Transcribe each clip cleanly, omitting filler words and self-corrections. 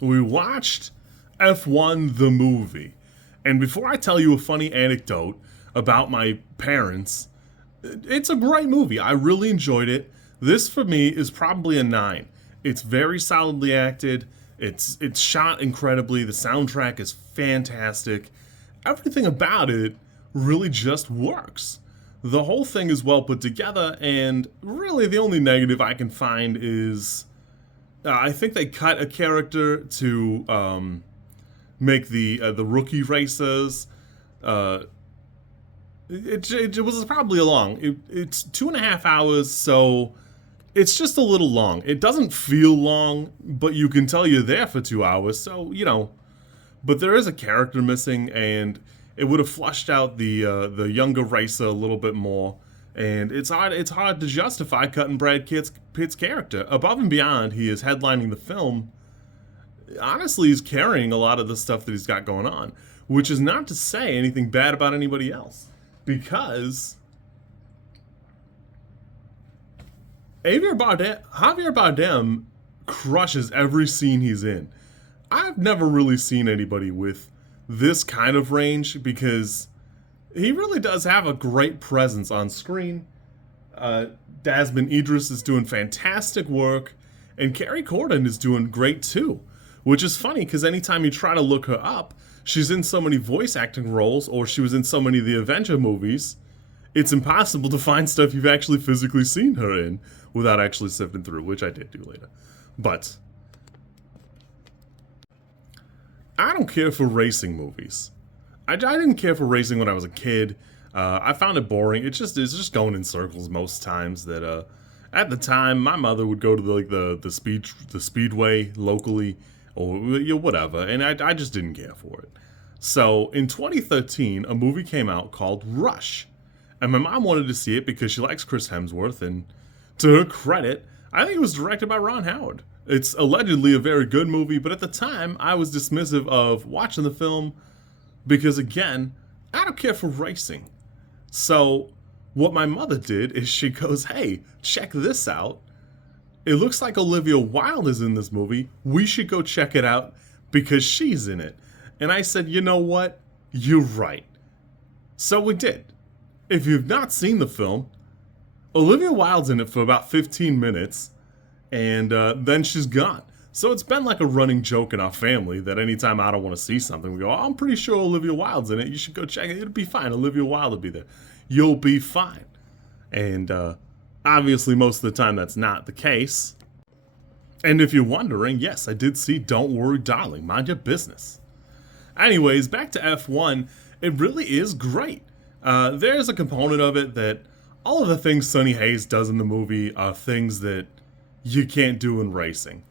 We watched F1 the movie. And before I tell you a funny anecdote about my parents, it's a great movie. I really enjoyed it. This for me is probably a 9. It's very solidly acted. It's shot incredibly. The soundtrack is fantastic. Everything about it really just works. The whole thing is well put together, and really the only negative I can find is I think they cut a character to make the rookie racers. Uh, it was probably long. It's 2.5 hours, so it's just a little long. It doesn't feel long, but you can tell you're there for 2 hours. So but there is a character missing, and it would have flushed out the younger racer a little bit more. And it's hard to justify cutting Brad Pitt's character. Above and beyond, he is headlining the film. Honestly, he's carrying a lot of the stuff that he's got going on, which is not to say anything bad about anybody else, because Javier Bardem crushes every scene he's in. I've never really seen anybody with this kind of range, because he really does have a great presence on screen. Damson Idris is doing fantastic work, and Kerry Cordon is doing great too. Which is funny, because anytime you try to look her up, she's in so many voice acting roles, or she was in so many of the Avenger movies, it's impossible to find stuff you've actually physically seen her in without actually sifting through, which I did do later. But I don't care for racing movies. I didn't care for racing when I was a kid. I found it boring. It's just going in circles most times. That at the time, my mother would go to the speedway locally, or whatever, and I just didn't care for it. So in 2013, a movie came out called Rush, and my mom wanted to see it because she likes Chris Hemsworth, and to her credit, I think it was directed by Ron Howard. It's allegedly a very good movie, but at the time, I was dismissive of watching the film because, again, I don't care for racing. So what my mother did is she goes, "Hey, check this out. It looks like Olivia Wilde is in this movie. We should go check it out because she's in it." And I said, "You know what? You're right." So we did. If you've not seen the film, Olivia Wilde's in it for about 15 minutes, and then she's gone. So it's been like a running joke in our family that anytime I don't want to see something, we go, "Oh, I'm pretty sure Olivia Wilde's in it. You should go check it. It'll be fine. Olivia Wilde will be there. You'll be fine." And obviously, most of the time, that's not the case. And if you're wondering, yes, I did see Don't Worry, Darling. Mind your business. Anyways, back to F1. It really is great. There's a component of it that all of the things Sonny Hayes does in the movie are things that you can't do in racing.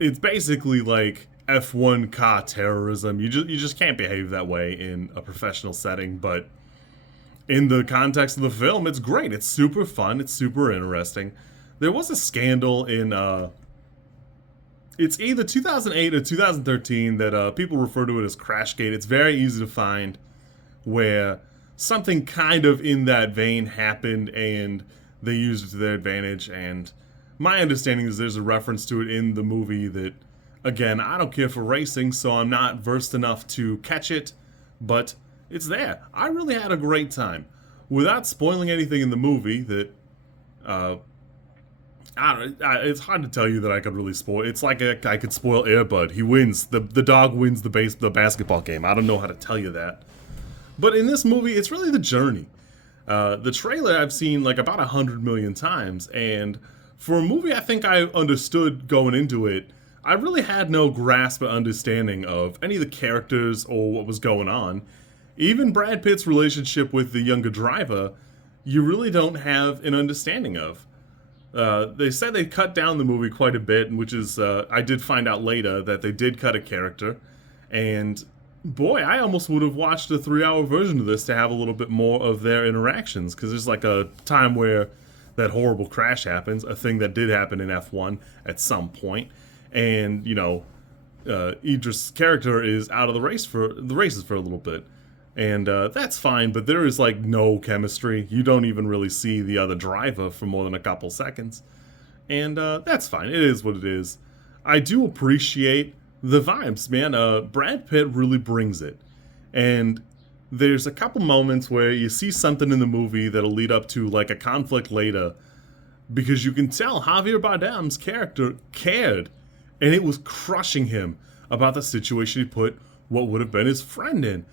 It's basically like F1 car terrorism. You just can't behave that way in a professional setting, but in the context of the film, it's great. It's super fun. It's super interesting. There was a scandal in it's either 2008 or 2013 that people refer to it as Crashgate. It's very easy to find, where something kind of in that vein happened and they used it to their advantage. And my understanding is there's a reference to it in the movie that, again, I don't care for racing, so I'm not versed enough to catch it, but it's there. I really had a great time. Without spoiling anything in the movie that, it's hard to tell you that I could really spoil. It's like I could spoil Air Bud. He wins. The dog wins the basketball game. I don't know how to tell you that. But in this movie, it's really the journey. The trailer I've seen like about 100 million times, and for a movie I think I understood going into it, I really had no grasp or understanding of any of the characters or what was going on. Even Brad Pitt's relationship with the younger driver, you really don't have an understanding of. They said they cut down the movie quite a bit, which is, I did find out later that they did cut a character, and boy, I almost would have watched a 3-hour version of this to have a little bit more of their interactions, because there's like a time where that horrible crash happens, a thing that did happen in F1 at some point, and, Idris' character is out of the races for a little bit. And that's fine, but there is like no chemistry. You don't even really see the other driver for more than a couple seconds. And that's fine. It is what it is. I do appreciate the vibes, man. Brad Pitt really brings it. And there's a couple moments where you see something in the movie that'll lead up to like a conflict later, because you can tell Javier Bardem's character cared, and it was crushing him about the situation he put what would have been his friend in.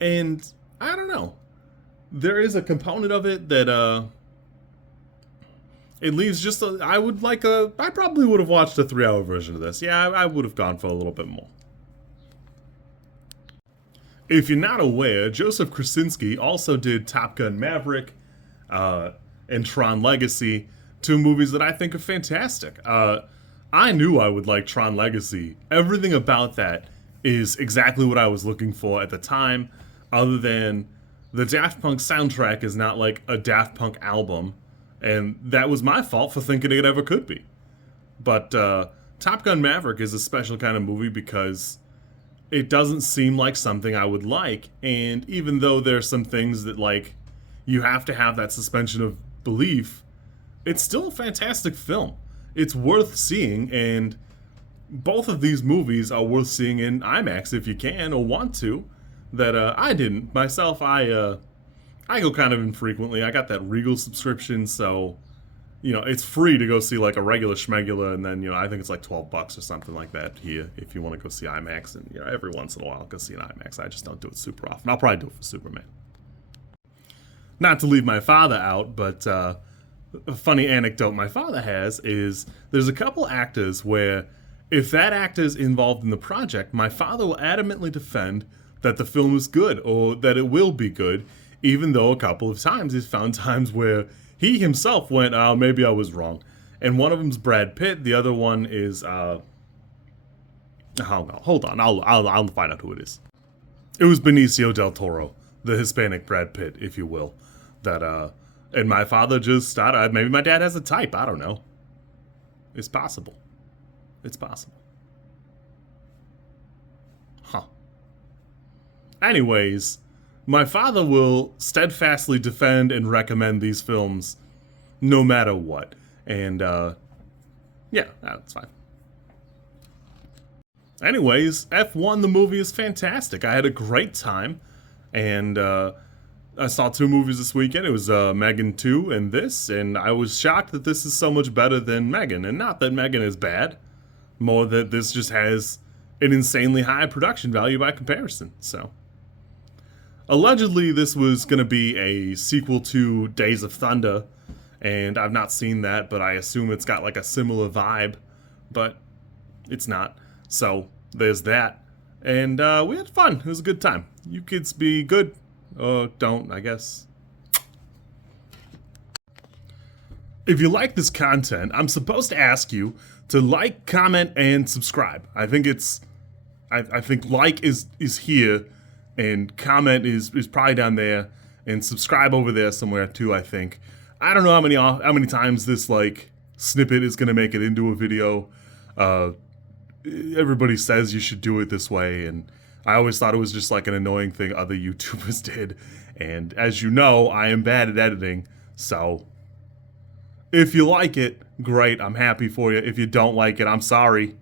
And I don't know. There is a component of it that it leaves just I probably would have watched a 3-hour version of this. Yeah, I would have gone for a little bit more. If you're not aware, Joseph Kosinski also did Top Gun Maverick and Tron Legacy, two movies that I think are fantastic. I knew I would like Tron Legacy. Everything about that is exactly what I was looking for at the time, other than the Daft Punk soundtrack is not like a Daft Punk album, and that was my fault for thinking it ever could be. But Top Gun Maverick is a special kind of movie because it doesn't seem like something I would like, and even though there's some things that, like, you have to have that suspension of belief, it's still a fantastic film. It's worth seeing, and both of these movies are worth seeing in IMAX if you can or want to. That I didn't. Myself, I go kind of infrequently. I got that Regal subscription, so, you know, it's free to go see like a regular schmegula, and then, you know, I think it's like $12 or something like that here if you want to go see IMAX, and, you know, every once in a while I'll go see an IMAX. I just don't do it super often. I'll probably do it for Superman. Not to leave my father out, but a funny anecdote my father has is there's a couple actors where if that actor's involved in the project, my father will adamantly defend that the film is good or that it will be good, even though a couple of times he's found times where he himself went, oh, maybe I was wrong. And one of them's Brad Pitt, the other one is hold on, I'll find out who it is. It was Benicio del Toro, the Hispanic Brad Pitt, if you will. That and my father just started, maybe my dad has a type, I don't know. It's possible. It's possible. Huh. Anyways, my father will steadfastly defend and recommend these films no matter what. And, yeah, that's fine. Anyways, F1, the movie, is fantastic. I had a great time. And, I saw two movies this weekend. It was Megan 2 and this. And I was shocked that this is so much better than Megan. And not that Megan is bad. More that this just has an insanely high production value by comparison. So, allegedly, this was going to be a sequel to Days of Thunder, and I've not seen that, but I assume it's got like a similar vibe, but it's not. So, there's that. And we had fun. It was a good time. You kids be good. Or don't, I guess. If you like this content, I'm supposed to ask you to like, comment, and subscribe. I think I think like is here, and comment is probably down there, and subscribe over there somewhere too, I think. I don't know how many times this like snippet is gonna make it into a video. Everybody says you should do it this way, and I always thought it was just like an annoying thing other YouTubers did. And as you know, I am bad at editing, so if you like it, great, I'm happy for you. If you don't like it, I'm sorry.